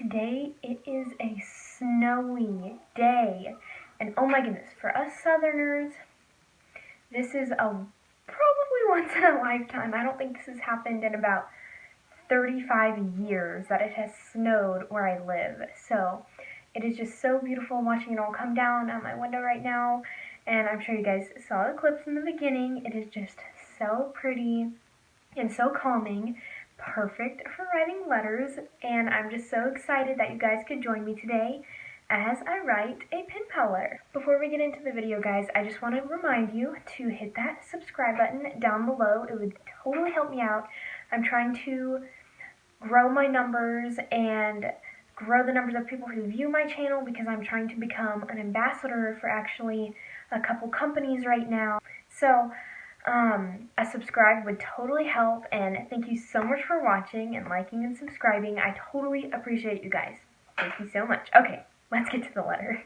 today it is a snowy day, and oh my goodness, for us Southerners, this is probably once in a lifetime. I don't think this has happened in about 35 years that it has snowed where I live. So it is just so beautiful watching it all come down out my window right now, and I'm sure you guys saw the clips in the beginning. It is just so pretty and so calming. Perfect for writing letters, and I'm just so excited that you guys could join me today as I write a Penpal letter. Before we get into the video, guys, I just want to remind you to hit that subscribe button down below. It would totally help me out. I'm trying to grow my numbers and grow the numbers of people who view my channel because I'm trying to become an ambassador for actually a couple companies right now. So a subscribe would totally help, and thank you so much for watching and liking and subscribing. I totally appreciate you guys. Thank you so much. Okay, let's get to the letter.